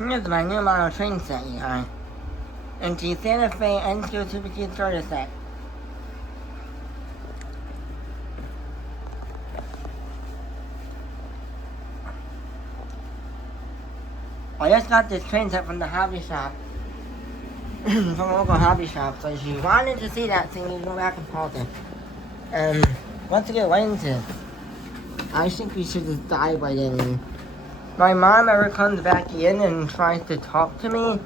Here's my new model train set, you guys. And the Santa Fe N-Steel Super G starter set. I just got this train set from the hobby shop. From a local hobby shop. So if you wanted to see that thing, you can go back and pause it. Once you get right into this, I think we should just dive right in. My mom ever comes back in and tries to talk to me,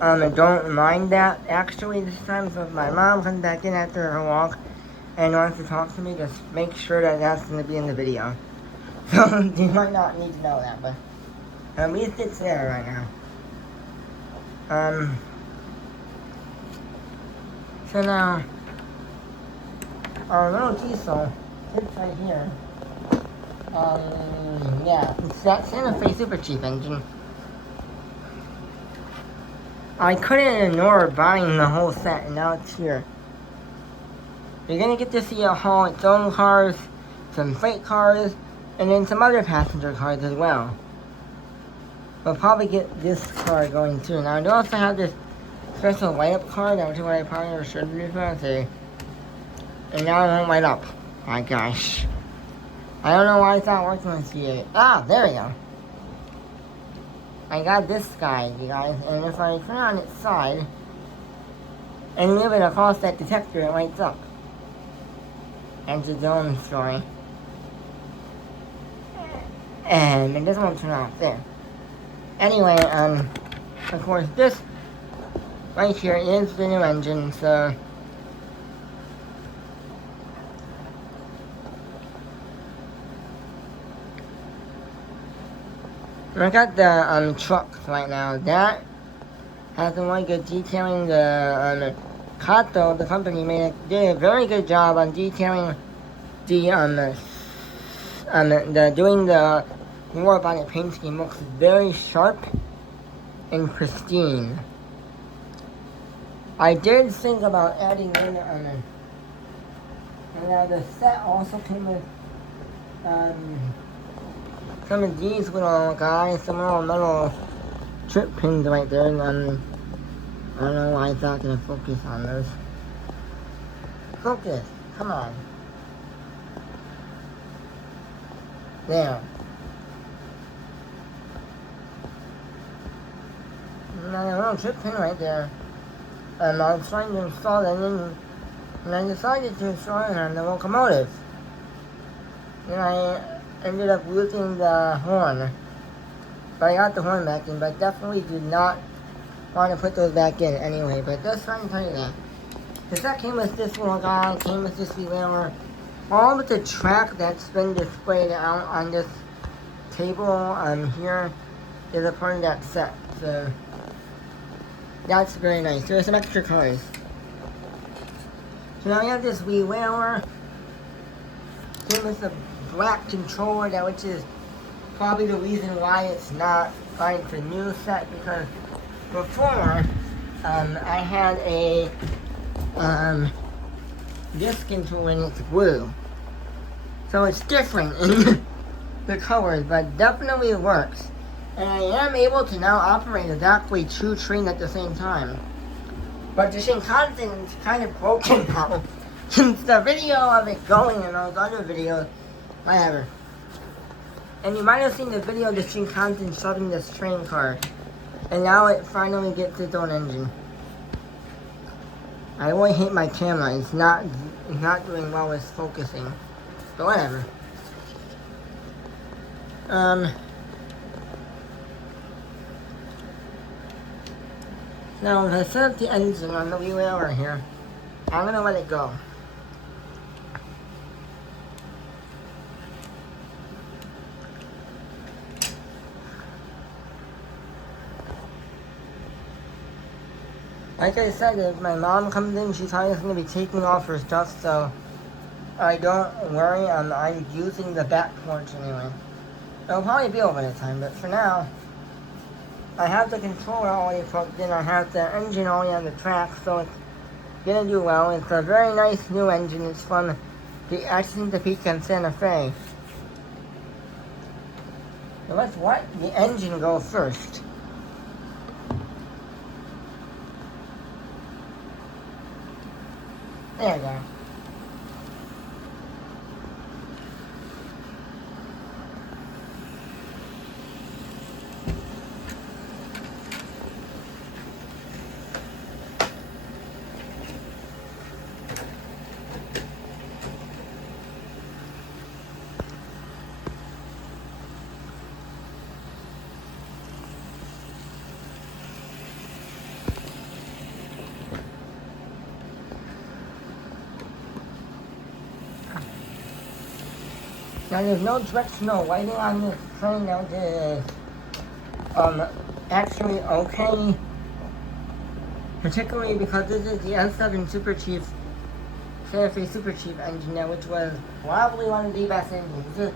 and don't mind that actually this time. So if my mom comes back in after her walk and wants to talk to me, just make sure that that's going to be in the video. So you might not need to know that, but at least it's there right now. So now, our little diesel sits right here. Yeah, it's that Santa Fe Super Cheap engine. I couldn't ignore buying the whole set, and now it's here. You're gonna get to see it haul its own cars, some freight cars, and then some other passenger cars as well. We'll probably get this car going too. Now, I do also have this special light-up car, that was what I probably should do before, see. And now it won't light up. My gosh. I don't know why it's not working with you. Ah, there we go. I got this guy, you guys, and if I turn it on its side and move it across that detector, it lights up. And it's its own story. And it doesn't want to turn off there. Anyway, of course, this right here is the new engine, so I got the truck right now. That has some really good detailing. The Kato, the company, did a very good job on detailing the doing the warp on the paint scheme. Looks very sharp and pristine. I did think about adding in and now the set also came with some of these little guys, some little metal trip pins right there, and I don't know why it's not going to focus on those. Focus, come on. There. Now the little trip pin right there. I was trying to install that in, and I decided to install it on the locomotive. And I ended up losing the horn. But I got the horn back in, but definitely did not want to put those back in anyway. But just trying to tell you that. The set came with this little guy, came with this derailleur. All with the track that's been displayed out on this table here is a part of that set. So that's very nice. There's some extra cars. So now we have this derailleur. Came with a black controller, that which is probably the reason why it's not fine for new set, because before I had a this controller and it's blue, so it's different in the colors, but definitely works. And I am able to now operate exactly two trains at the same time. But the Shinkansen is kind of broken now since the video of it going and those other videos. Whatever. And you might have seen the video of the Shinkansen shoving this train car. And now it finally gets its own engine. I really hate my camera. It's not doing well with focusing. But whatever. Now if I set up the engine on the derailleur here, I'm gonna let it go. Like I said, if my mom comes in, she's probably going to be taking off her stuff, so I don't worry, I'm using the back porch anyway. It'll probably be over the time, but for now, I have the controller already plugged in, I have the engine already on the track, so it's going to do well. It's a very nice new engine. It's from the Atchison Topeka and Santa Fe. So let's let the engine go first. There you go. Now there's no directional lighting on this train. Now it is actually okay, particularly because this is the S7 Super Chief, Santa Fe Super Chief engine now, which was probably one of the best engines.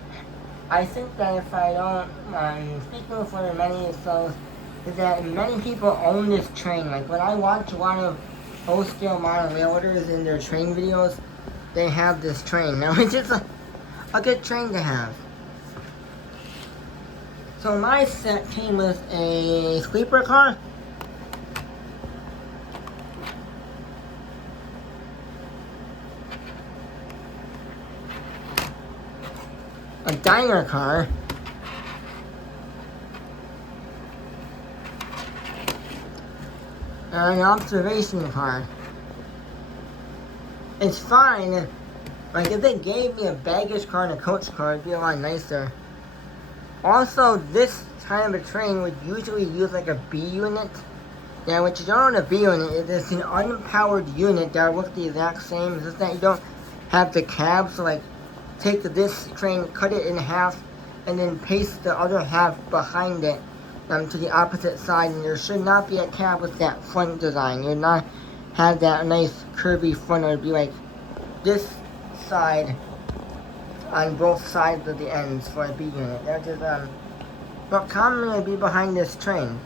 I think that if I don't, speaking for many souls, is that many people own this train. Like when I watch a lot of full-scale model railroaders in their train videos, they have this train. Now it's just a good train to have. So my set came with a sleeper car, a diner car, and an observation car. It's fine. Like if they gave me a baggage car and a coach car, it'd be a lot nicer. Also, this kind of a train would usually use like a B unit. Now, what you don't know what a B unit is, it's an unpowered unit that looks the exact same. It's just that you don't have the cab, so like take this train, cut it in half, and then paste the other half behind it to the opposite side, and there should not be a cab with that front design. You would not have that nice curvy front. It would be like this side on both sides of the ends for a B unit. That is what commonly be behind this train.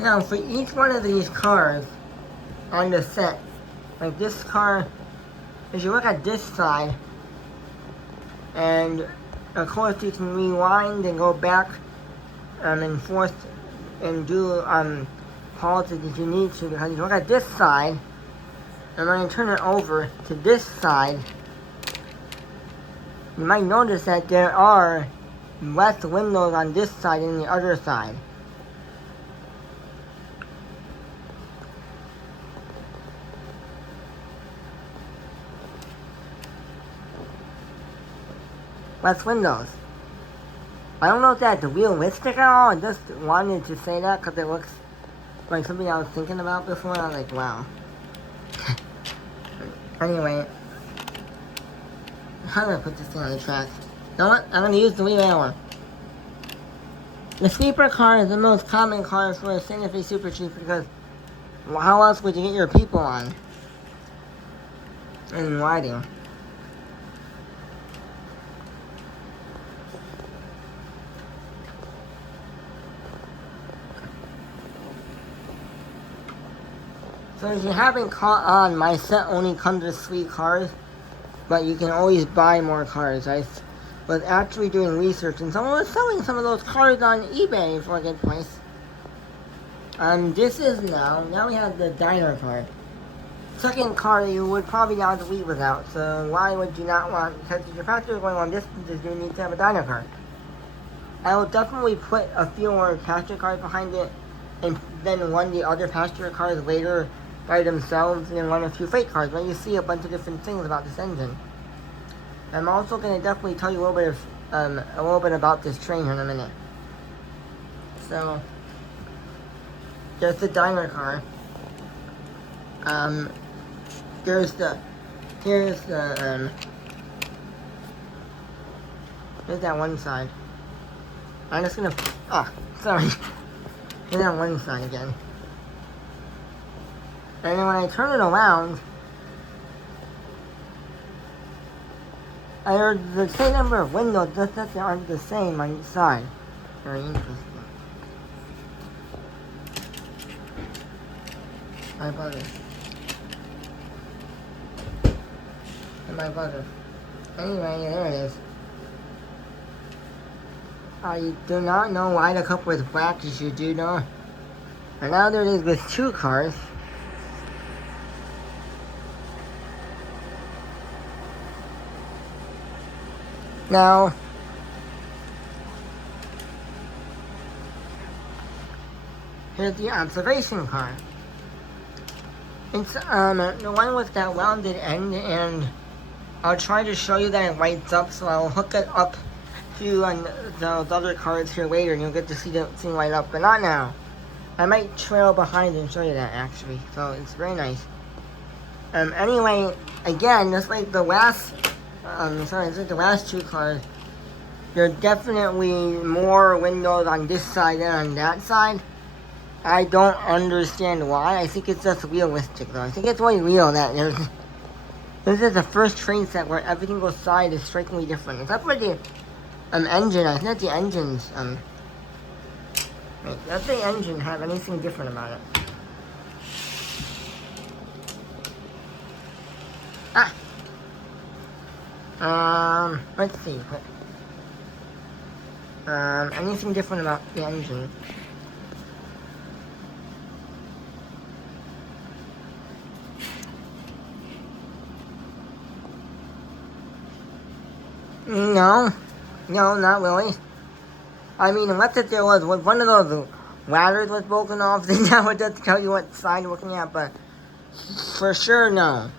Now for each one of these cars on the set, like this car, if you look at this side, and of course you can rewind and go back and forth and do pauses if you need to, because if you look at this side, and when I turn it over to this side, you might notice that there are less windows on this side than the other side. Less windows. I don't know if that's realistic at all. I just wanted to say that because it looks like something I was thinking about before, and I was like, wow. Anyway, how do I put this thing on the track? You know what? I'm going to use the railer. The sleeper car is the most common car for a Santa Fe Super Chief because how else would you get your people on? And riding. So if you haven't caught on, my set only comes with 3 cars, but you can always buy more cars. I was actually doing research, and someone was selling some of those cars on eBay for a good price. This is now we have the diner car. Second car you would probably not have to leave without, so why would you not want, because if your passenger is going long distances, you need to have a diner car. I will definitely put a few more passenger cars behind it, and then run the other passenger cars later by themselves, and then run a few freight cars, but you see a bunch of different things about this engine. I'm also going to definitely tell you a little bit about this train here in a minute. So, there's the diner car. Here's that one side. I'm just gonna, sorry. Here's that one side again. And then when I turn it around, there's the same number of windows, just that they aren't the same on each side. Very interesting. My butter. And my butter. Anyway, there it is. I do not know why the cup was black, as you do know. And now there it is with 2 cars. Now, here's the observation car. It's the one with that rounded end, and I'll try to show you that it lights up, so I'll hook it up to those other cards here later, and you'll get to see the thing light up, but not now. I might trail behind and show you that, actually, so it's very nice. Anyway, again, just like the last, just like the last two cards, there are definitely more windows on this side than on that side. I don't understand why. I think it's just realistic, though. I think it's really real that this is the first train set where every single side is strikingly different. Except for the engine. I think that the engines, wait, does the engine have anything different about it? Let's see. Anything different about the engine? No, not really. I mean, unless if there was one of those ladders was broken off, then that would just tell you what side you're looking at, but for sure, no.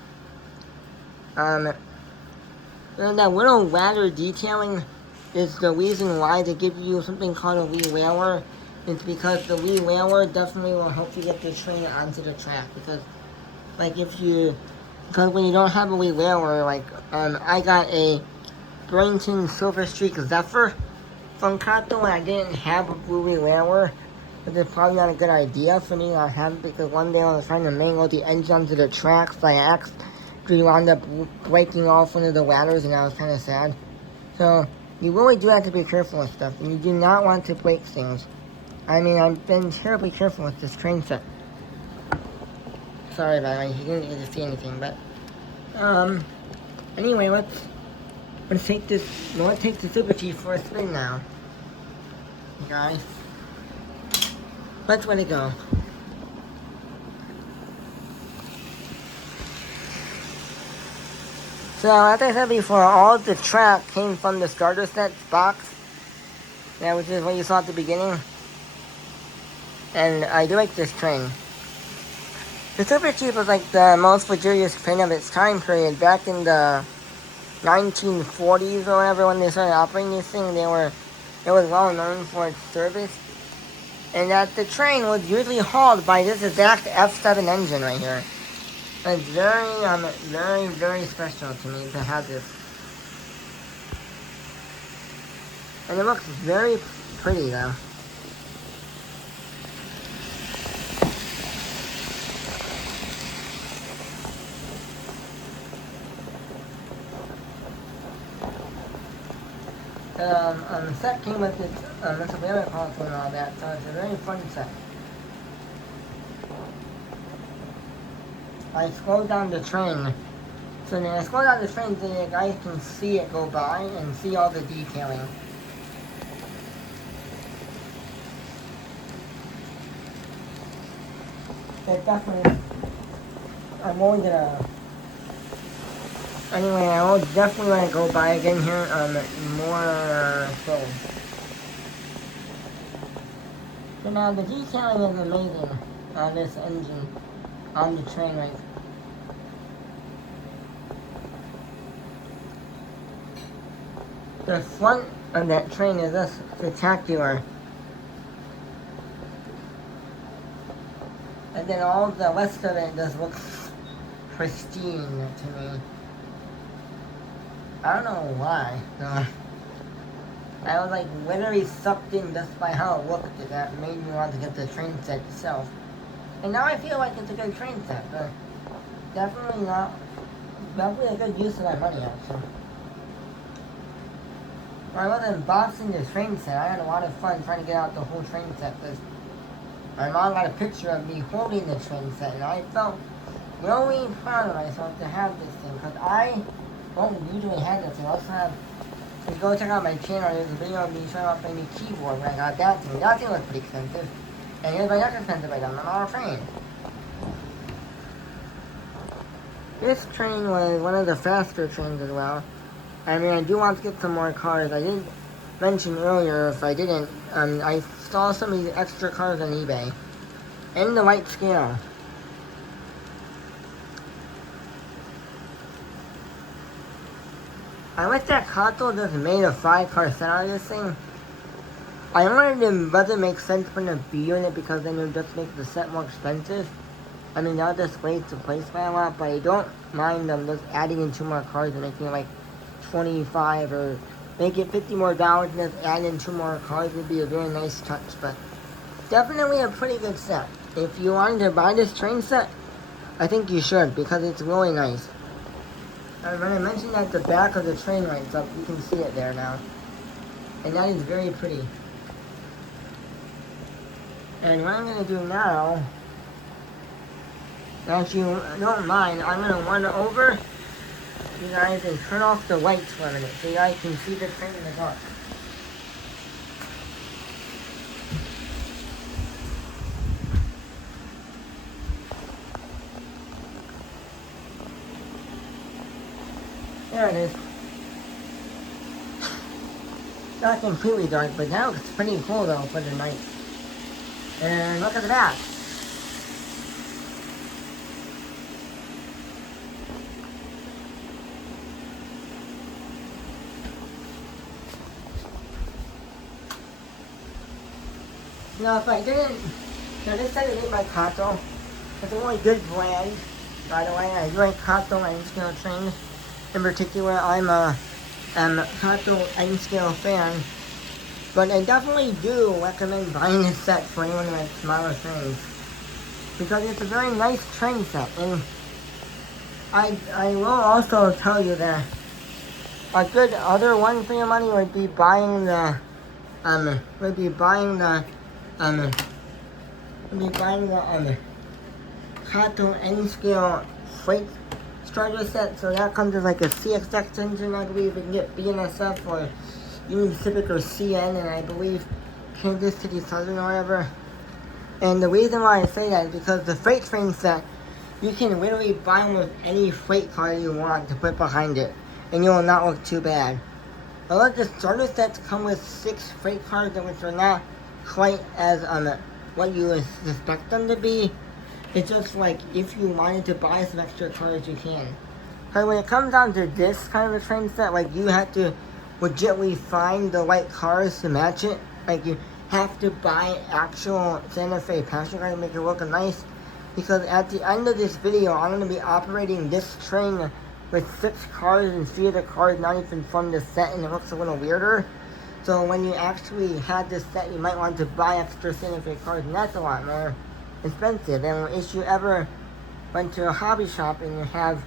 And that little ladder detailing is the reason why they give you something called a wee whaler. It's because the wee whaler definitely will help you get the train onto the track, because because when you don't have a wee whaler, I got a Burlington Silver Streak Zephyr from Kato, and I didn't have a blue whaler, but it's probably not a good idea for me not have it, because one day I was trying to mangle the engine onto the tracks by accident. We wound up breaking off one of the ladders, and I was kind of sad. So, you really do have to be careful with stuff, and you do not want to break things. I mean, I've been terribly careful with this train set. Sorry about it, you didn't get to see anything, but, anyway, let's take the Super Chief for a spin now. You guys, let's let it go. So, as I said before, all the track came from the starter set box. Yeah, which is what you saw at the beginning. And I do like this train. The Super Chief was like the most luxurious train of its time period. Back in the 1940s or whatever, when they started operating this thing, it was well known for its service. And that the train was usually hauled by this exact F7 engine right here. It's very, very special to me to have this. And it looks very pretty though. The set came with its surveillance console and all that, so it's a very fun set. I slowed down the train. So when I slow down the train so you guys can see it go by and see all the detailing. It definitely, I'm only gonna, anyway, I will definitely want to go by again here more so. So now the detailing is amazing on this engine, on the train right. The front of that train is just spectacular. And then all the rest of it just looks pristine to me. I don't know why. I was like literally sucked in just by how it looked. That made me want to get the train set itself. And now I feel like it's a good train set, but definitely a good use of my money actually. When I wasn't boxing the train set, I had a lot of fun trying to get out the whole train set because my mom got a picture of me holding the train set, and I felt really proud of myself to have this thing because I don't usually have this thing. I also have, if you go check out my channel, there's a video of me showing off my new keyboard when I got that thing. That thing was pretty expensive. And here's my next expensive item, another train. This train was one of the faster trains as well. I mean, I do want to get some more cars. I did mention earlier, if I didn't, I saw some of these extra cars on eBay. In the right scale. I wish that Costco just made a 5-car set out of this thing. I wondered if it doesn't make sense putting a B unit because then it would just make the set more expensive. I mean, that just wastes the place by a lot, but I don't mind them just adding in 2 more cars and making it like 25 or make it $50 more and just add in 2 more cars would be a very nice touch, but definitely a pretty good set. If you wanted to buy this train set, I think you should because it's really nice. And when I mentioned that the back of the train lights up, you can see it there now. And that is very pretty. And what I'm going to do now, if you don't mind, I'm going to run over you guys and turn off the lights for a minute so you guys can see the train in the dark. There it is. Not completely dark, but now it's pretty cool though for the night. And look at the back. Now if I didn't, now this set is made by Kato. It's a really good brand, by the way. I like Kato N-scale trains. In particular, I'm a Kato N-scale fan. But I definitely do recommend buying this set for anyone who has smaller trains. Because it's a very nice train set. And I will also tell you that a good other one for your money would be buying the Kato N-scale freight starter set. So that comes with like a CXX engine, I believe. You can get BNSF or Union Pacific or CN, and I believe Kansas City Southern or whatever. And the reason why I say that is because the freight train set, you can literally buy them with any freight car you want to put behind it, and it will not look too bad. A lot of the starter sets come with 6 freight cars, which are not quite as what you would suspect them to be. It's just like if you wanted to buy some extra cars, you can. But when it comes down to this kind of a train set, like you have to legitimately find the right cars to match it. Like you have to buy actual Santa Fe passenger cars to make it look nice. Because at the end of this video, I'm going to be operating this train with 6 cars and 3 of the cars not even from the set, and it looks a little weirder. So when you actually had this set, you might want to buy extra Santa Fe cars, and that's a lot more expensive. And if you ever went to a hobby shop and you have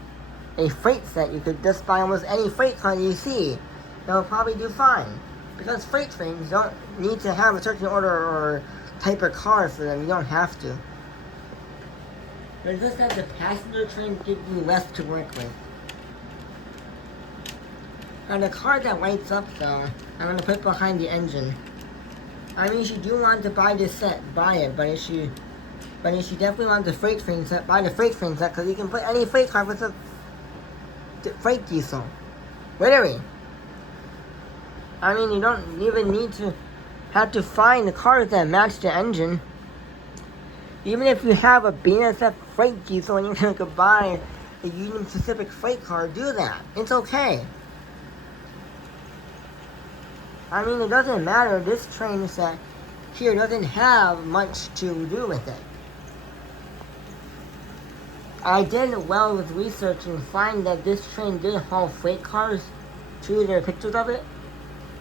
a freight set, you could just buy almost any freight car you see. They'll probably do fine. Because freight trains don't need to have a certain order or type of car for them. You don't have to. But just that the passenger trains give you less to work with. Now the car that lights up though, I'm going to put behind the engine. I mean, if you do want to buy this set, buy it. But if you definitely want the freight train set, buy the freight train set. Because you can put any freight car with a freight diesel. Literally. I mean, you don't even need to have to find the cars that match the engine. Even if you have a BNSF freight diesel and you're going to buy a Union Pacific freight car, do that. It's okay. I mean, it doesn't matter. This train set here doesn't have much to do with it. I did well with research and find that this train did haul freight cars. There are pictures of it.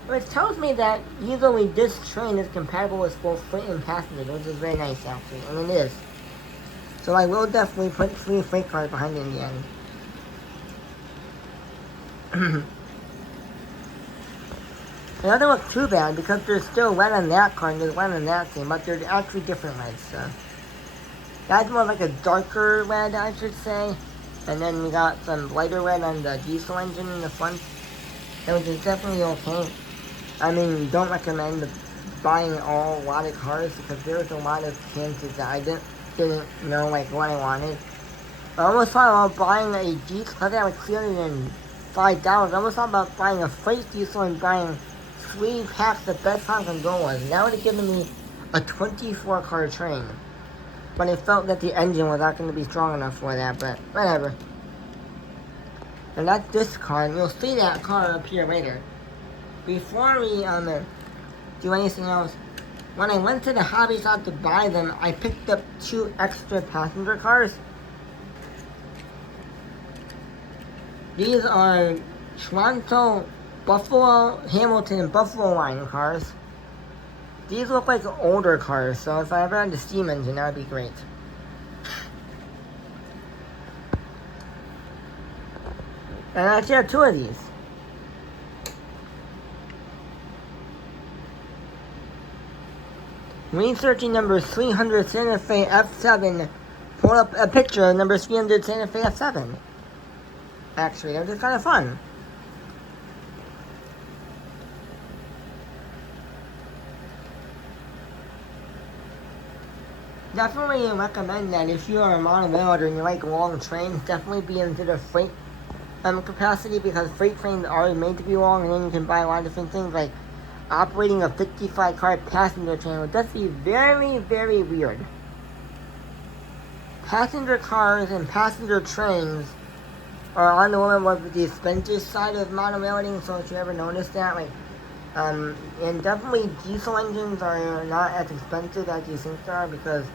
Which tells me that easily this train is compatible with both freight and passenger, which is very nice actually, and it is. So I will definitely put 3 freight cars behind it in the end. It doesn't look too bad because there's still red on that car and there's red on that thing, but they're actually different reds. So that's more like a darker red, I should say. And then we got some lighter red on the diesel engine in the front, which is definitely okay. I mean, don't recommend buying a lot of cars because there's a lot of chances that I didn't know like what I wanted. I almost thought about buying a Jeep because I had like $5. I almost thought about buying a freight diesel and buying 3 packs of Best Hot Gondolas. And that would have given me a 24-car train. But I felt that the engine was not going to be strong enough for that, but whatever. And that's this car, and you'll see that car up here later. Before we do anything else, when I went to the hobby shop to buy them, I picked up 2 extra passenger cars. These are Toronto, Buffalo, Hamilton, and Buffalo line cars. These look like older cars, so if I ever had the steam engine, that would be great. And I actually have 2 of these. Researching number 300 Santa Fe F7. Pull up a picture of number 300 Santa Fe F7. Actually, they're just kind of fun. Definitely recommend that if you are a monorail and you like long trains, definitely be into the freight capacity, because freight trains are made to be long, and then you can buy a lot of different things like operating a 55-car passenger train would just be very, very weird. Passenger cars and passenger trains are on the woman with the expensive side of monorailing, so if you ever noticed that, like, and definitely diesel engines are not as expensive as you think they are, because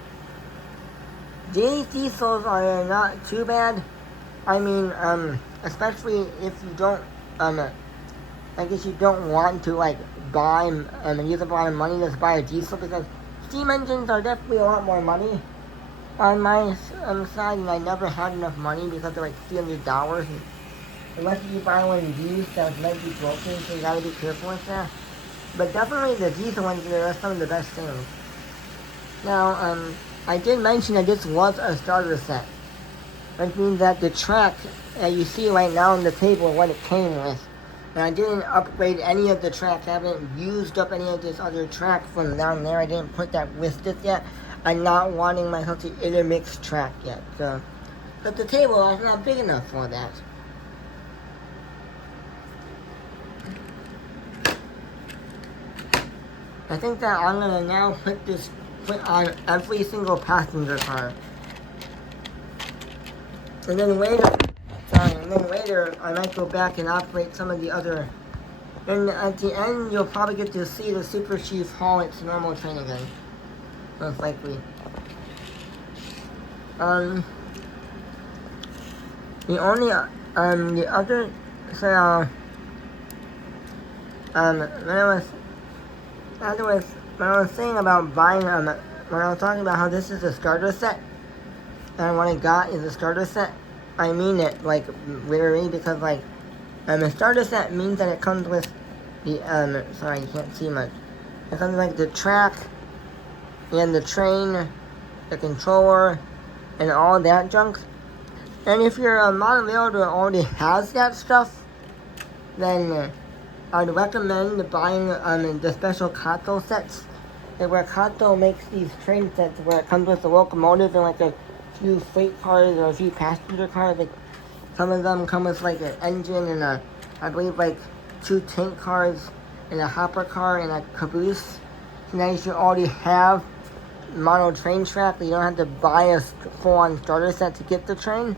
these diesels are not too bad. I mean, especially if you don't, I guess you don't want to, like, buy and use a lot of money to buy a diesel, because steam engines are definitely a lot more money on my side, and I never had enough money because they're like $300. Unless you buy one of these that might be broken, so you gotta be careful with that. But definitely the diesel ones are some of the best things. Now, I did mention that this was a starter set, which means that the track that you see right now on the table is what it came with. And I didn't upgrade any of the track. I haven't used up any of this other track from down there. I didn't put that with this yet. I'm not wanting myself to intermix track yet. So, but the table is not big enough for that. I think that I'm gonna now put on every single passenger car. And then later, I might go back and operate some of the other. And at the end, you'll probably get to see the Super Chief haul its normal train again. Most likely. The only, the other, so, when I was saying about buying, when I was talking about how this is a starter set, and what I got is a starter set, I mean it, like, literally, because, like, a starter set means that it comes with the, sorry, you can't see much. It comes with, like, the track, and the train, the controller, and all that junk. And if you're a monorail that already has that stuff, then I'd recommend buying the special Kato sets. Where Kato makes these train sets where it comes with a locomotive and like a few freight cars or a few passenger cars. Like some of them come with like an engine and I believe like 2 tank cars and a hopper car and a caboose. So now you should already have mono train track. You don't have to buy a full-on starter set to get the train.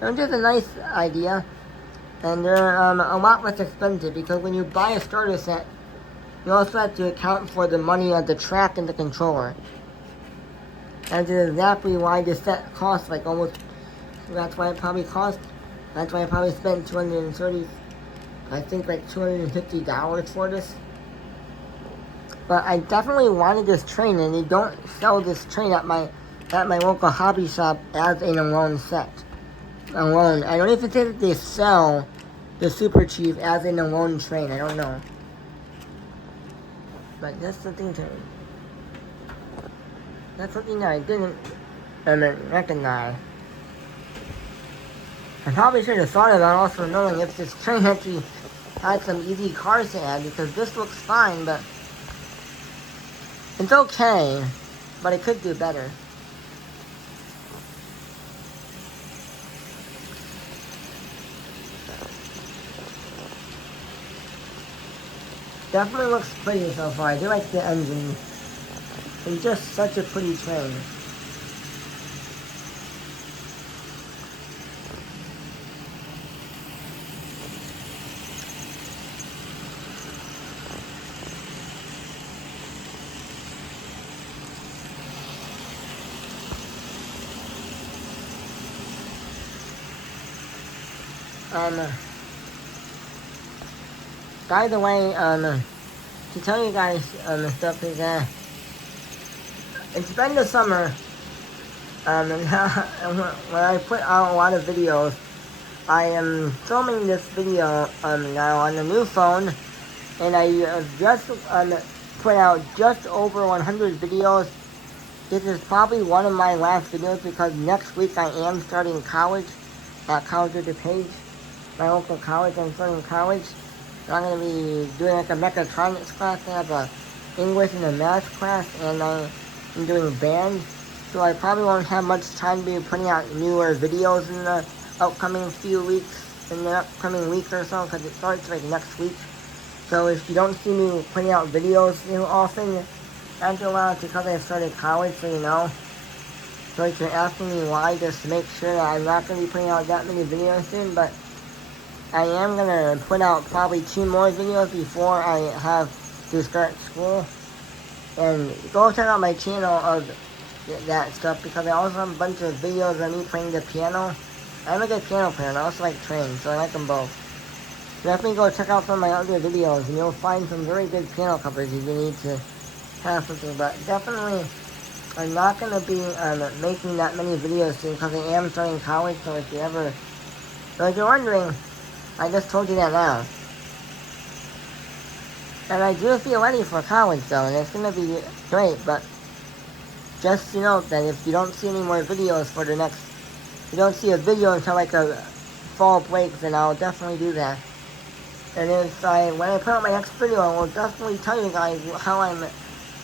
It's just a nice idea. And they're a lot less expensive because when you buy a starter set, you also have to account for the money of the track and the controller. That's exactly why this set costs like almost, that's why it probably spent $230, I think like $250 for this. But I definitely wanted this train, and they don't sell this train at my local hobby shop as an alone set. Alone. I don't even think that they sell the Super Chief as an alone train. I don't know. But that's something that I didn't recognize. I probably should have thought about also knowing if this train actually had some easy cars to add, because this looks fine, but it's okay, but it could do better. Definitely looks pretty so far. I do like the engine. It's just such a pretty train. By the way, to tell you guys, stuff is, it's been the summer, and when I put out a lot of videos, I am filming this video, now on the new phone, and I just, put out just over 100 videos. This is probably one of my last videos because next week I am starting college at College of DuPage, my local college. I'm starting college. So I'm going to be doing like a mechatronics class. I have a English and a math class, and I'm doing band. So I probably won't have much time to be putting out newer videos in the upcoming few weeks, in the upcoming week or so, because it starts like next week. So if you don't see me putting out videos often, after a while, it's because I started college, so you know. So if you're asking me why, just to make sure that I'm not going to be putting out that many videos soon, but I am going to put out probably 2 more videos before I have to start school. And go check out my channel of that stuff, because I also have a bunch of videos of me playing the piano. I'm a good piano player, and I also like trains, so I like them both. Definitely go check out some of my other videos, and you'll find some very good piano covers if you need to have something. But definitely, I'm not going to be making that many videos soon, because I am starting college. So if you're wondering, I just told you that now. And I do feel ready for college though, and it's going to be great. But just to note that if you don't see any more videos for the next, you don't see a video until like a fall break, then I'll definitely do that. And when I put out my next video, I will definitely tell you guys how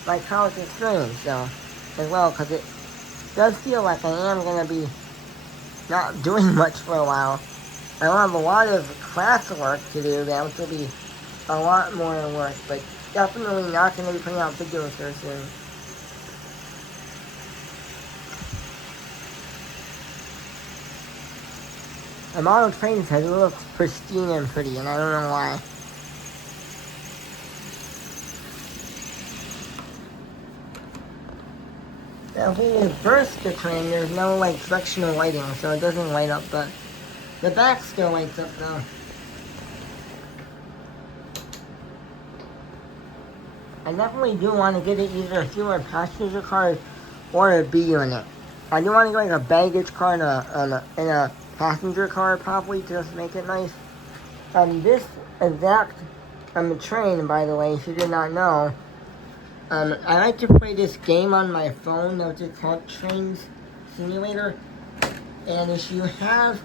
my college experience, so, as well, because it does feel like I am going to be not doing much for a while. I will have a lot of classwork to do, which will be a lot more work, but definitely not going to be putting out videos very soon. The model train says it looks pristine and pretty, and I don't know why. Now, if we reverse the train, there's no, like, directional lighting, so it doesn't light up, but the back still lights up, though. I definitely do want to get it either a fewer passenger car or a B unit. I do want to get, like, a baggage car and a passenger car, probably, to just make it nice. This exact train, by the way, if you did not know, I like to play this game on my phone, which is called Train Simulator. And if you have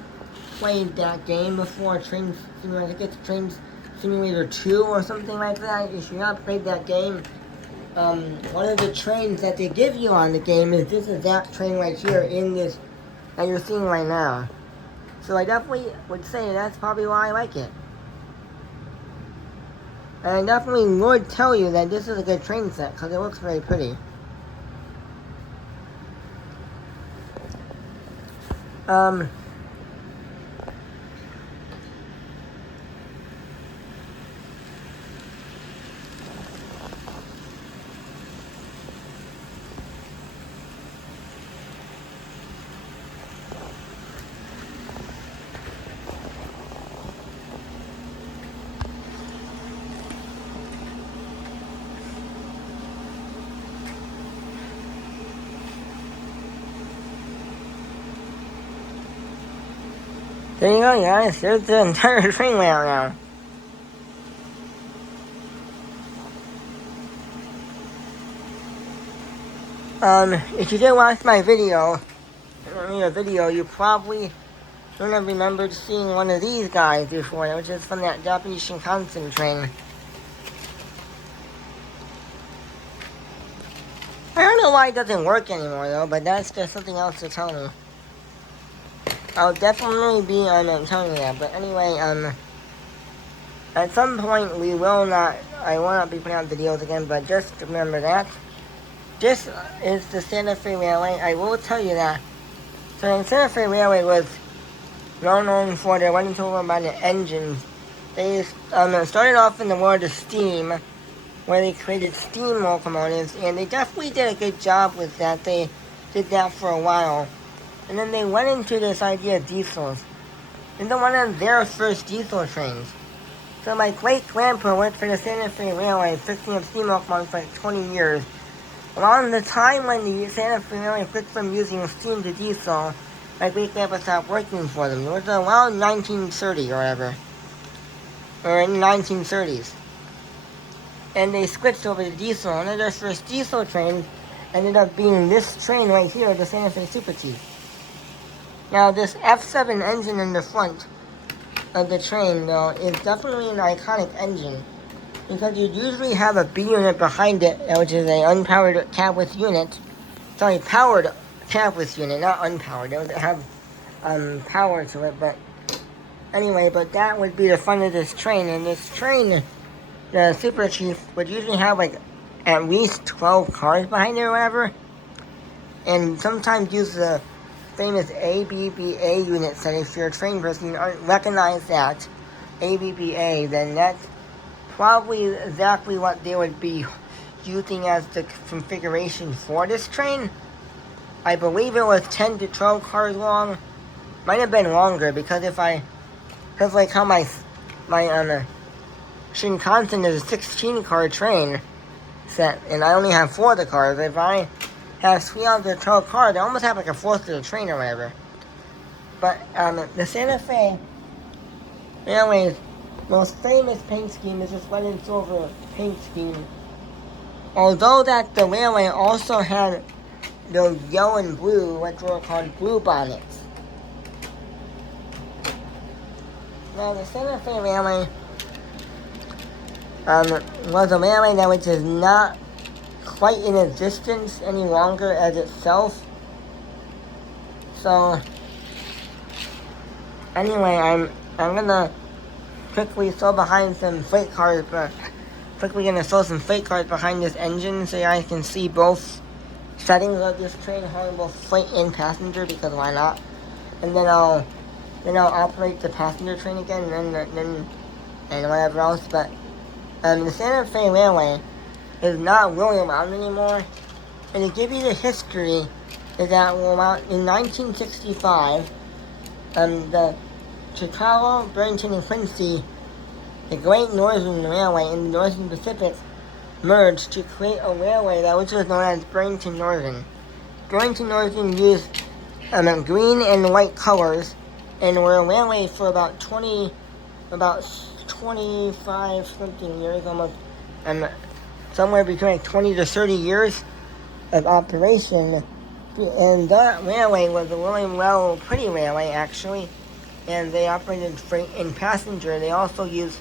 played that game before, Train Simulator, I think it's Train Simulator 2 or something like that. If you have played that game, one of the trains that they give you on the game is this exact train right here in this that you're seeing right now. So I definitely would say that's probably why I like it. And I definitely would tell you that this is a good train set, because it looks very pretty. There you go, guys. There's the entire train layout now. If you did watch my video, you probably don't have remembered seeing one of these guys before, which is from that Japanese Shinkansen train. I don't know why it doesn't work anymore, though, but that's just something else to tell me. I'll definitely be telling you that, but anyway, at some point we will not I will not be putting out videos again, but just remember that. This is the Santa Fe Railway. I will tell you that. So the Santa Fe Railway was well known for their running over by the engines. They started off in the world of steam, where they created steam locomotives, and they definitely did a good job with that. They did that for a while. And then they went into this idea of diesels. And then one of their first diesel trains. So my great-grandpa worked for the Santa Fe Railway, fixing up steam locomotives for like 20 years. Around the time when the Santa Fe Railway switched from using steam to diesel, my great-grandpa stopped working for them. It was around 1930 or whatever. Or in the 1930s. And they switched over to diesel. And then their first diesel train ended up being this train right here, the Santa Fe Super Chief. Now this F7 engine in the front of the train, though, is definitely an iconic engine. Because you usually have a B unit behind it, which is an unpowered cab-width unit. Sorry, powered cab-width unit, not unpowered. It would have power to it, but anyway, but that would be the front of this train. And this train, the Super Chief, would usually have like at least 12 cars behind it or whatever. And sometimes use the famous ABBA unit set. If you're a trained person, you recognize that ABBA, then that's probably exactly what they would be using as the configuration for this train. I believe it was 10 to 12 cars long. Might have been longer, because because like how my Shinkansen is a 16-car train set, and I only have 4 of the cars. If I have 3 out of the 12 cars, I almost have like a fourth of the train or whatever. But the Santa Fe Railway's most famous paint scheme is this red and silver paint scheme. Although that the railway also had those yellow and blue, what were called blue bonnets. Now the Santa Fe Railway was a railway that which is not quite in existence any longer as itself. So anyway, I'm gonna quickly throw behind some freight cars, but quickly gonna throw some freight cars behind this engine so you guys can see both settings of this train, hauling both freight and passenger, because why not? And then I'll operate the passenger train again, and then whatever else. But the Santa Fe Railway is not really around anymore. And to give you the history, is that in 1965, the Chicago, Burlington, and Quincy, the Great Northern Railway and the Northern Pacific, merged to create a railway that which was known as Burlington Northern. Burlington Northern used green and white colors, and were a railway for about 25 something years, almost, somewhere between like 20 to 30 years of operation. And that railway was a really pretty railway, actually. And they operated freight and passenger. They also used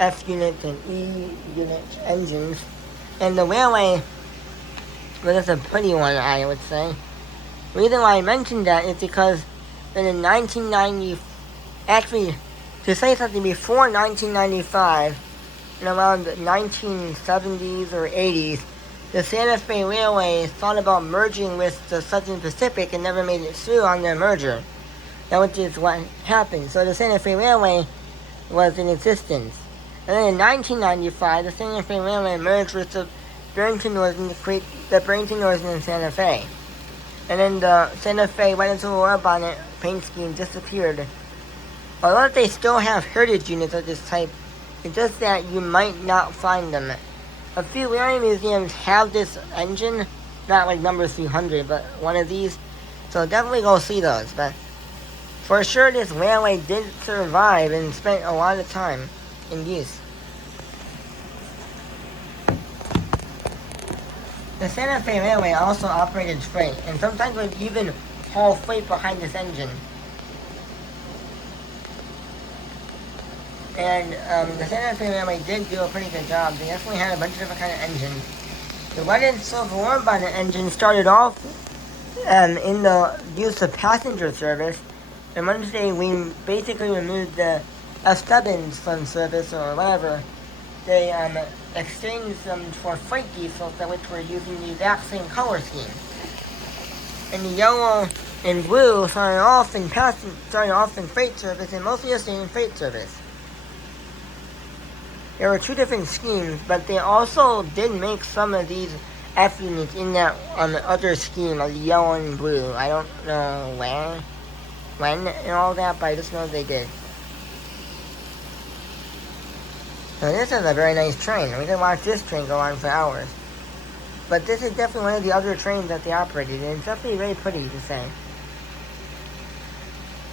F unit and E unit engines. And the railway was just a pretty one, I would say. The reason why I mentioned that is because in 1990, actually, to say something before 1995, in around the 1970s or 80s, the Santa Fe Railway thought about merging with the Southern Pacific and never made it through on their merger. That which is what happened. So the Santa Fe Railway was in existence. And then in 1995, the Santa Fe Railway merged with the Burlington Northern to create the Burlington Northern and Santa Fe. And then the Santa Fe red and silver bonnet paint scheme disappeared. Although they still have heritage units of this type, it's just that you might not find them. A few railway museums have this engine, not like number 300, but one of these. So definitely go see those. But for sure, this railway did survive and spent a lot of time in use. The Santa Fe Railway also operated freight, and sometimes would even haul freight behind this engine. And the Santa Fe Railway did do a pretty good job. They definitely had a bunch of different kind of engines. The red and silver warm bonnet engine started off in the use of passenger service, and once they basically removed the F7s from service or whatever, they exchanged them for freight diesels that which were using the exact same color scheme. And the yellow and blue started off in freight service and mostly just in freight service. There were two different schemes, but they also did make some of these F units in that other scheme of the yellow and blue. I don't know when and all that, but I just know they did. So this is a very nice train. We can watch this train go on for hours. But this is definitely one of the other trains that they operated, and it's definitely very pretty to say.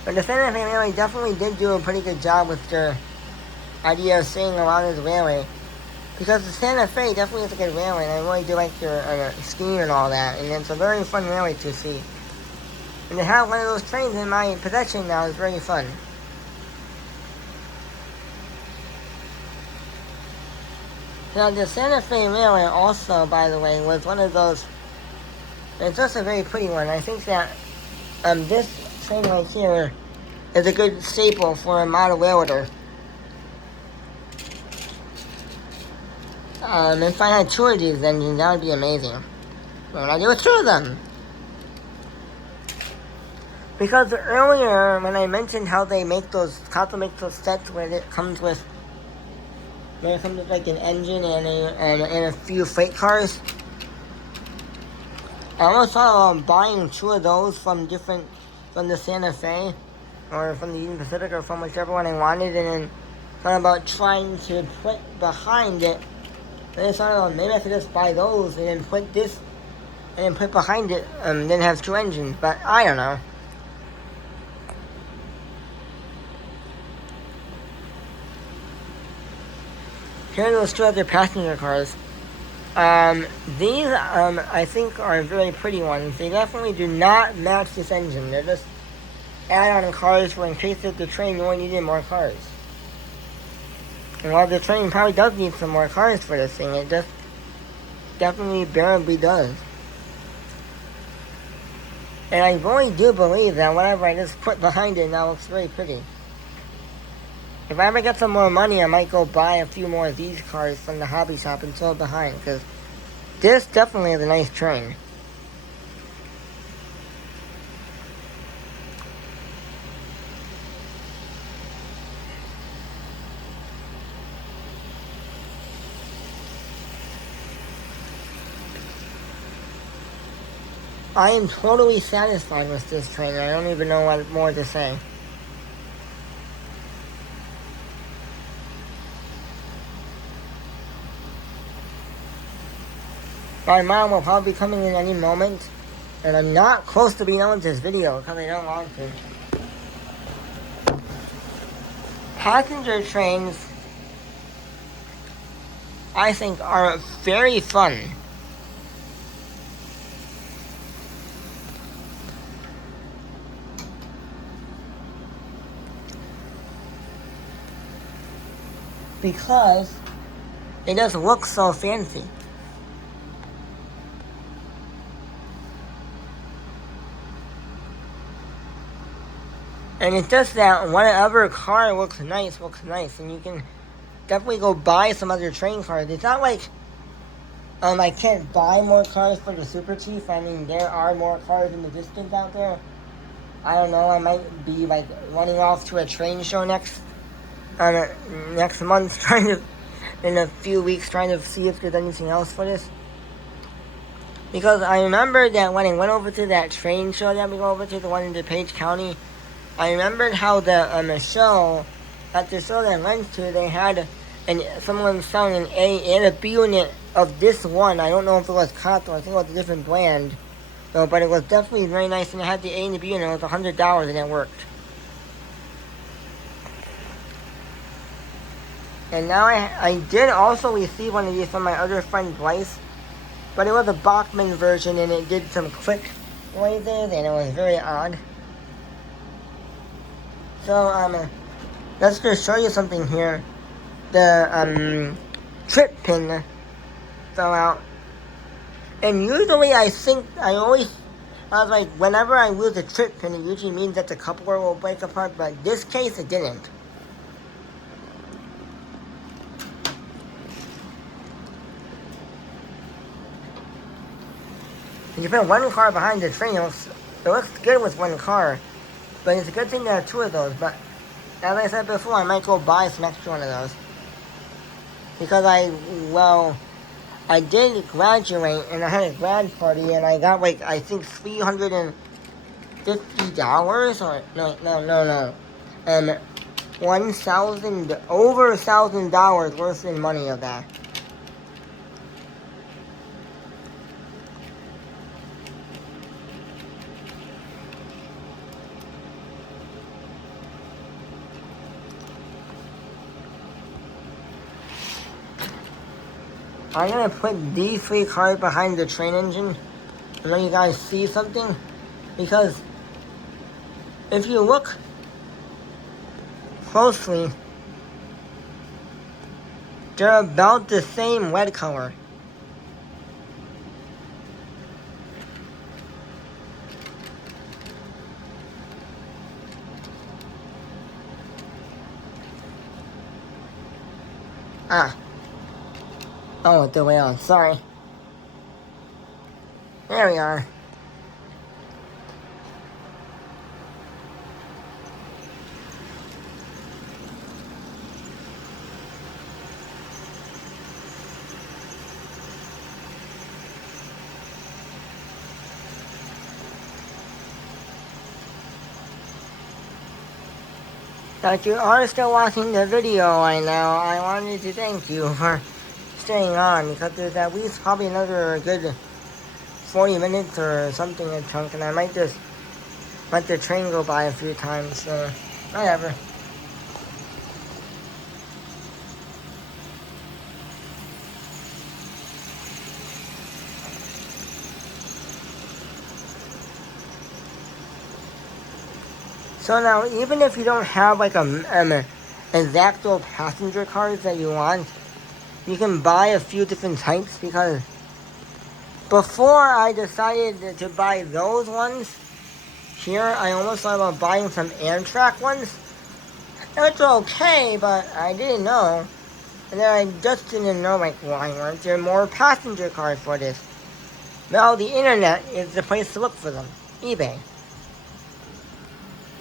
But the Santa Fe Railway definitely did do a pretty good job with their idea of saying around this railway. Because the Santa Fe definitely is a good railway, and I really do like their scheme and all that, and it's a very fun railway to see. And to have one of those trains in my possession now is very fun. Now, the Santa Fe Railway also, by the way, was one of those, it's just a very pretty one. I think that this train right here is a good staple for a model railroader. If I had two of these engines, that would be amazing. What would I do with two of them? Because earlier, when I mentioned how they make those, Kato makes those sets where it comes with like an engine and a few freight cars, I almost thought of buying two of those from the Santa Fe, or from the Union Pacific, or from whichever one I wanted, and then thought about trying to put behind it. Then I thought, maybe I could just buy those and then put this, and then put behind it, then have two engines, but I don't know. Here are those two other passenger cars. These, I think are very pretty ones. They definitely do not match this engine. They're just add-on cars for in case of the train really needed more cars. And while the train probably does need some more cars for this thing, it just definitely barely does. And I really do believe that whatever I just put behind it now looks very pretty. If I ever get some more money, I might go buy a few more of these cars from the hobby shop and throw it behind, because this definitely is a nice train. I am totally satisfied with this train. I don't even know what more to say. My mom will probably be coming in any moment, and I'm not close to being done with this video because I don't want to. Passenger trains, I think, are very fun. Because it just looks so fancy. And it's just that whatever car looks nice, and you can definitely go buy some other train cars. It's not like I can't buy more cars for the Super Chief. I mean, there are more cars in the distance out there. I don't know, I might be like running off to a train show next month, in a few weeks, trying to see if there's anything else for this. Because I remember that when I went over to that train show that we go over to, the one in DuPage County, I remembered how the show that I went to, they had someone selling an A and a B unit of this one. I don't know if it was Kato, I think it was a different brand. So, but it was definitely very nice, and it had the A and the B unit. It was $100 and it worked. And now I did also receive one of these from my other friend Bryce, but it was a Bachmann version, and it did some click noises, and it was very odd. So, let's just show you something here. The, trip pin fell out. And usually I was like, whenever I lose a trip pin, it usually means that the coupler will break apart, but in this case, it didn't. If you put one car behind the train, it looks good with one car. But it's a good thing to have two of those. But as I said before, I might go buy some extra one of those. Because I did graduate and I had a grad party and I got like, I think $350 or, no. Over $1,000 worth in money of that. I'm gonna put these 3 cars behind the train engine and let you guys see something. Because if you look closely, they're about the same red color. Oh, the way on. Sorry. There we are. That you are still watching the video right now, I wanted to thank you for staying on, because there's at least probably another good 40 minutes or something in chunk, and I might just let the train go by a few times, so whatever. So now, even if you don't have like exacto passenger cars that you want, you can buy a few different types, because before I decided to buy those ones, here I almost thought about buying some Amtrak ones. Which are okay, but I didn't know. And then I just didn't know, like, why weren't there more passenger cars for this? Well, the internet is the place to look for them. eBay.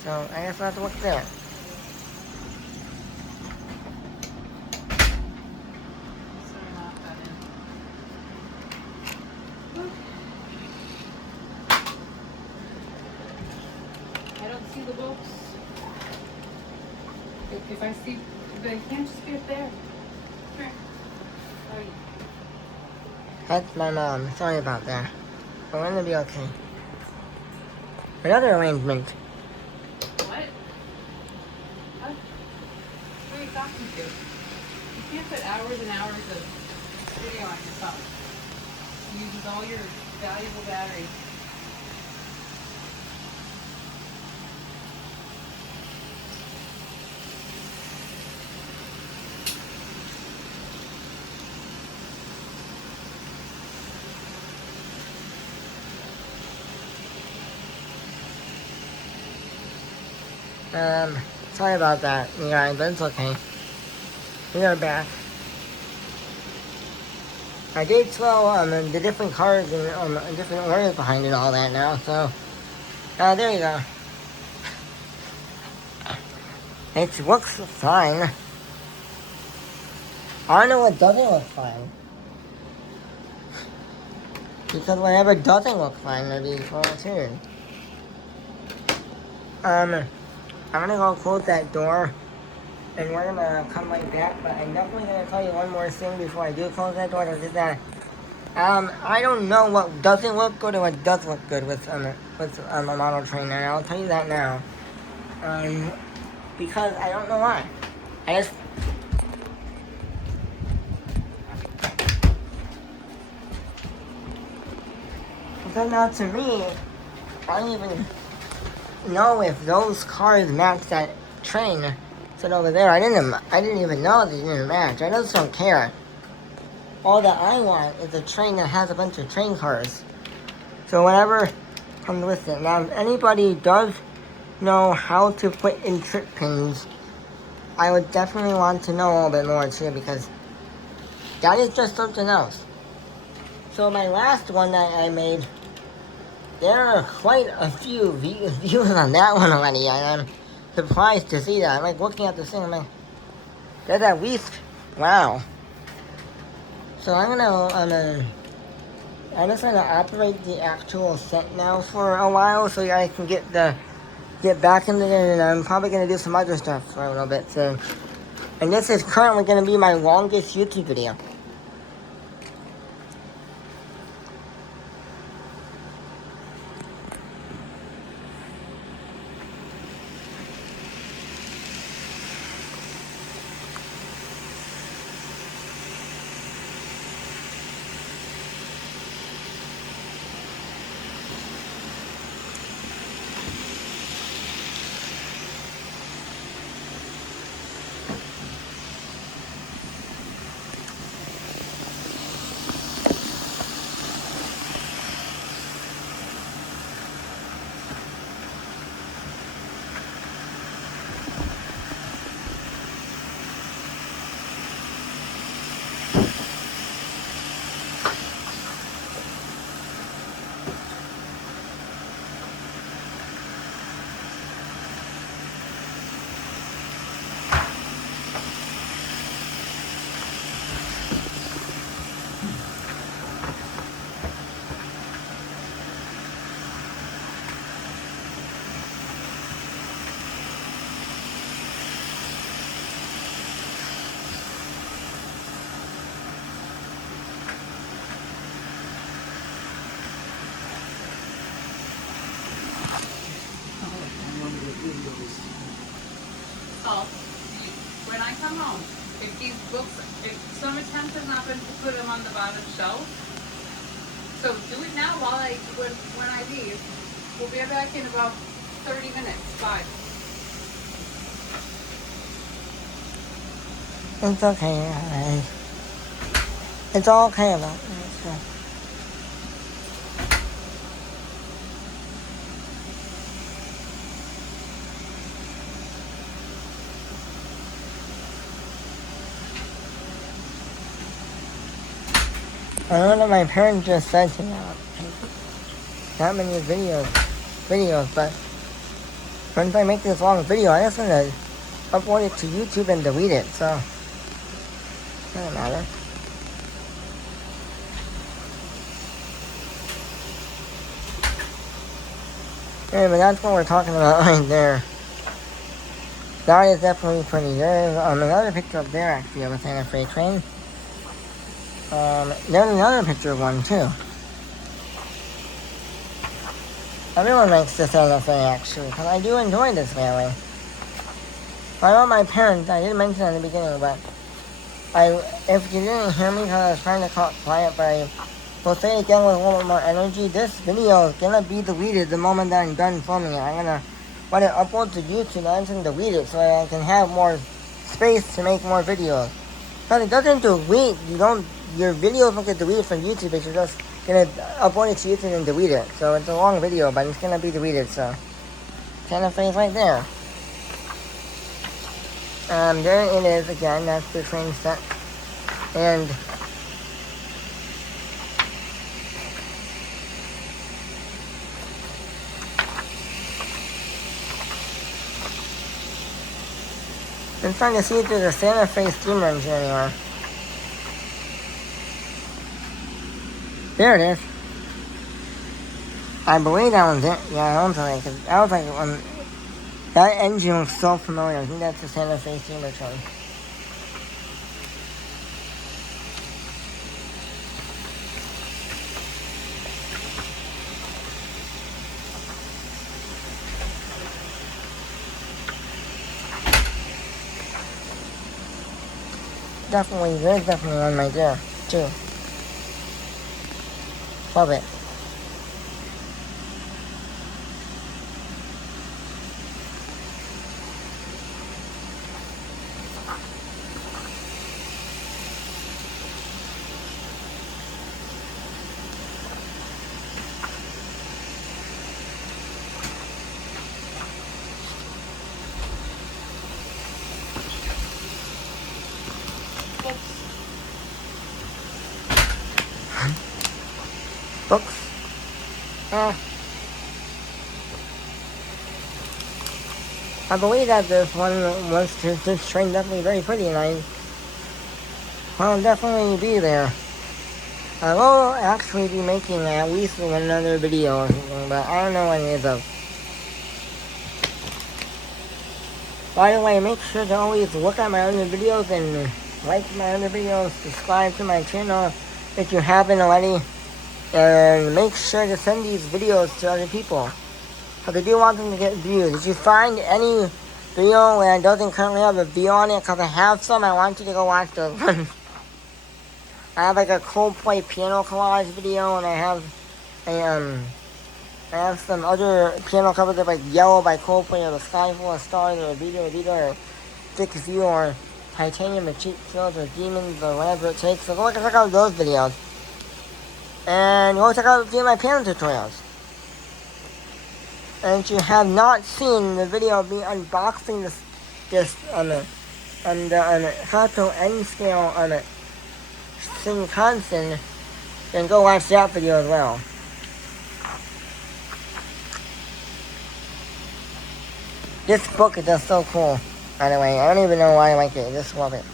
So I guess I'll have to look there. I don't see the books. If I see, they can't just be up there. Here. That's my mom. Sorry about that. But we're gonna be okay. Another arrangement. What? What? Who are you talking to? You can't put hours and hours of video on your phone. It uses all your valuable battery. Sorry about that, you guys, but it's okay. We are back. I did throw the different cars and different orders behind it, all that now, so there you go. It looks fine. I don't know what doesn't look fine. Because whatever doesn't look fine will be full too. I'm gonna go close that door, and we're gonna come right back, but I'm definitely gonna tell you one more thing before I do close that door, is that, I don't know what doesn't look good or what does look good with a model trainer, and I'll tell you that now. Because I don't know why. I just... Because now to me, I don't even know if those cars match that train sit over there. I didn't even know they didn't match. I just don't care. All that I want is a train that has a bunch of train cars. So whatever comes with it. Now, if anybody does know how to put in trip pins, I would definitely want to know a little bit more too, because that is just something else. So my last one that I made there are quite a few views on that one already, and I'm surprised to see that. I'm like looking at this thing, I'm like, there's at least, wow. So I'm just gonna operate the actual set now for a while so I can get back into it, and I'm probably gonna do some other stuff for a little bit. So, and this is currently gonna be my longest YouTube video. So, when I come home, if these books, if some attempt has not been to put them on the bottom shelf, so do it now while when I leave. We'll be back in about 30 minutes. Bye. It's okay, it's all okay about it. It's good. I don't know what my parents just said to me. Not many videos, but once I make this long video, I just want to upload it to YouTube and delete it, so it doesn't matter. Anyway, that's what we're talking about right there. That is definitely pretty. There's another picture up there actually of a Santa Fe train. There's another picture of one too. Everyone likes the Santa Fe actually, because I do enjoy this railway. I know my parents, I did mention in the beginning, but if you didn't hear me because I was trying to talk quiet, but I will say it again with a little bit more energy. This video is gonna be deleted the moment that I'm done filming it. I'm gonna let it upload to YouTube, and I'm gonna delete it so I can have more space to make more videos. But it doesn't delete, your videos don't get deleted from YouTube, but you're just gonna upload it to YouTube and delete it. So it's a long video, but it's gonna be deleted, so Santa Fe is right there. There it is again, that's the train set. And I'm trying to see if there's a Santa Fe steamer engine anywhere. There it is. I believe that one's it. Yeah, I don't think it. I was like, that engine looks so familiar. I think that's the Santa Fe steamer train. Definitely, there's definitely one right there, too. Love it. Books. I believe that this one was this train definitely very pretty, and I'll definitely be there. I will actually be making at least another video or something, but I don't know when it is though. By the way, make sure to always look at my other videos and like my other videos, subscribe to my channel if you haven't already, and make sure to send these videos to other people, because I do want them to get views. If you find any video that doesn't currently have a view on it, because I have some, I want you to go watch those ones. I have like a Coldplay piano collage video, and I have some other piano covers of like Yellow by Coldplay, or The Sky Full of Stars, or Vida, or Fixed View, or Titanium, or Cheap Thrills, or Demons, or whatever it takes. So go check out those videos. And go check out a few of my piano tutorials. And if you have not seen the video of me unboxing this Kato N scale on a Shinkansen, then go watch that video as well. This book is just so cool. By the way, I don't even know why I like it. I just love it.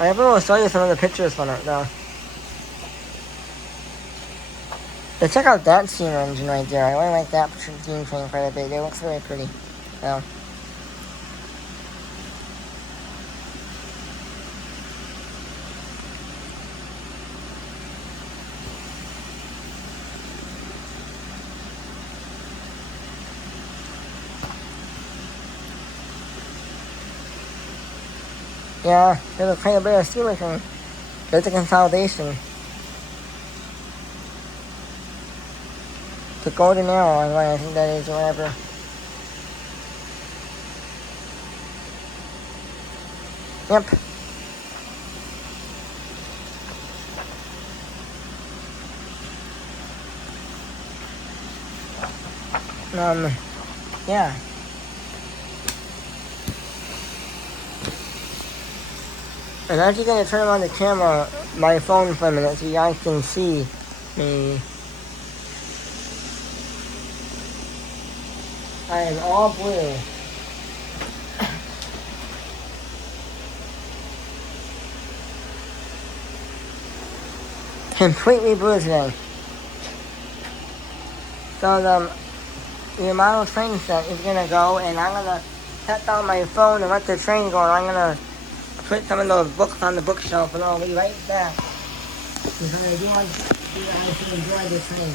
I will show you some of the pictures from it though. So check out that steam engine right there. I really like that steam train quite a bit. It looks very pretty. So. Yeah, there's quite a bit of steam train. There's a consolidation. The Golden Arrow, I think that is, or whatever. Yep. Yeah. I'm actually going to turn on the camera, my phone for a minute, so you guys can see me. I am all blue. Completely blue today. So the model train set is gonna go, and I'm gonna set down my phone and let the train go, and I'm gonna put some of those books on the bookshelf, and I'll be right back. Because I do want you guys to enjoy the train.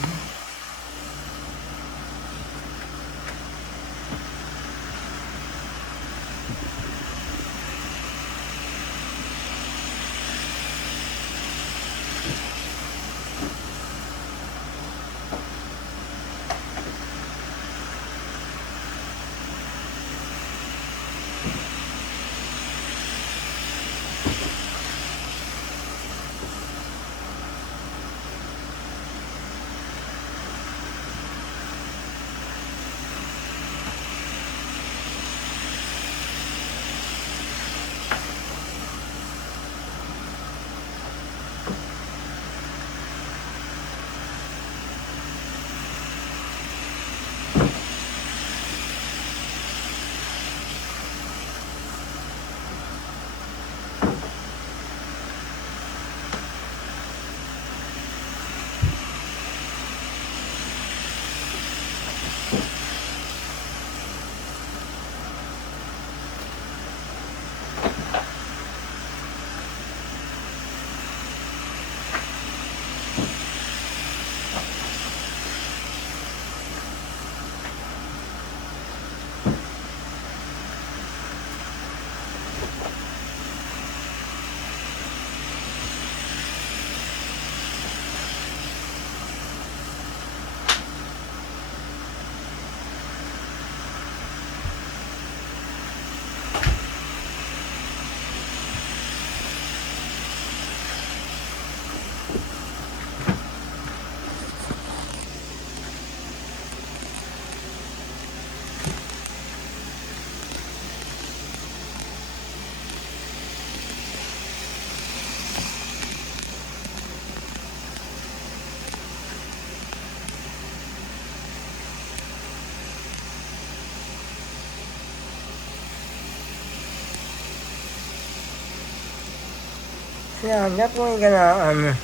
Yeah, I'm definitely gonna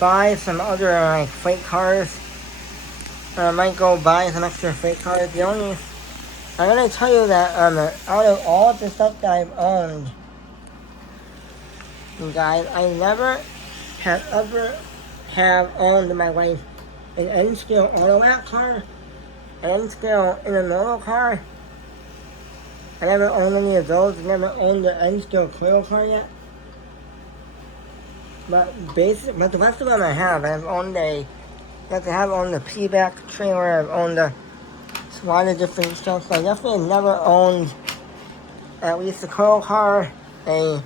buy some other like freight cars. I might go buy some extra freight cars. I'm gonna tell you that out of all of the stuff that I've owned, you guys, I never have ever have owned in my life an N-scale automat car, an N-scale intermodal car. I never owned any of those. I never owned the N-scale coil car yet. But the rest of them I have. I've owned the P-back trailer. I've owned a lot of different stuff. So I definitely never owned at least a coil car, what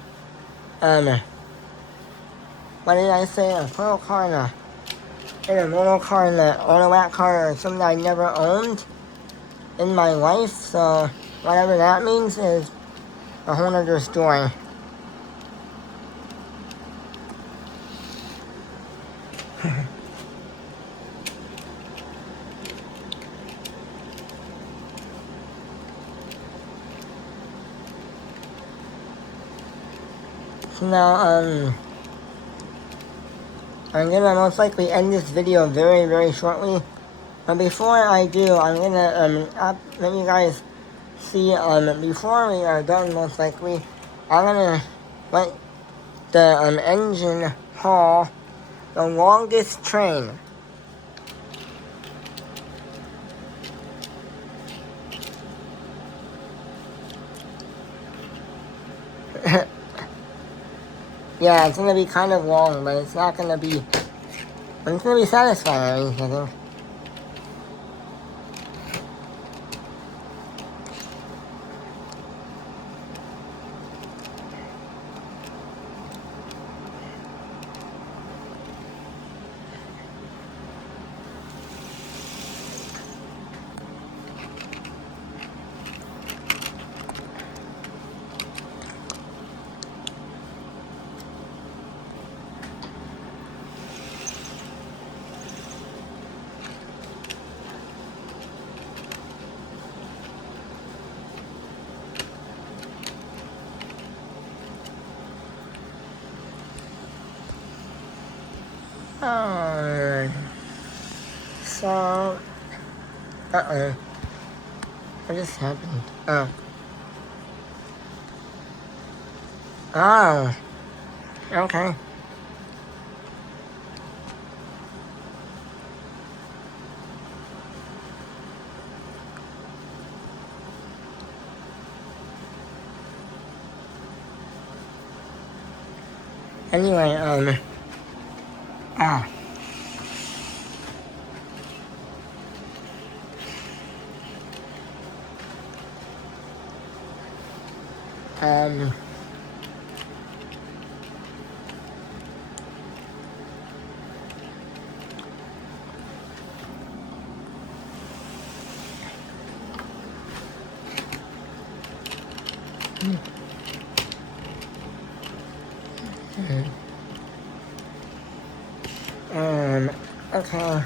did I say? A coil car and a intermodal car and an automat car, or something I never owned in my life. So whatever that means is a whole other story. So now, I'm gonna most likely end this video very, very shortly. But before I do, I'm gonna let you guys see, before we are done, most likely, I'm gonna let the engine haul the longest train. Yeah, it's gonna be kind of long, but it's not gonna be. But it's gonna be satisfying, I think. So, what just happened? Oh, okay. Anyway, okay.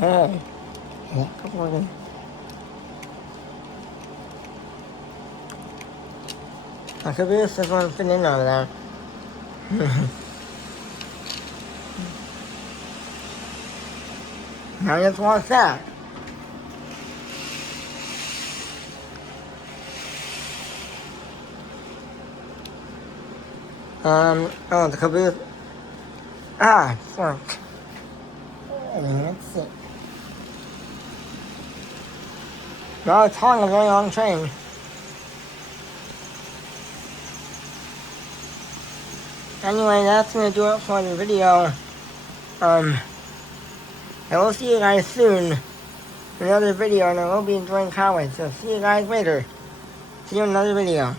Oh, yeah, good morning. I could be this one fitting in over there. I just want that. Oh, the caboose. Fuck. Let's see. No, it's hauling a very long train. Anyway, that's gonna do it for the video. I will see you guys soon in another video, and I will be enjoying college, so see you guys later. See you in another video.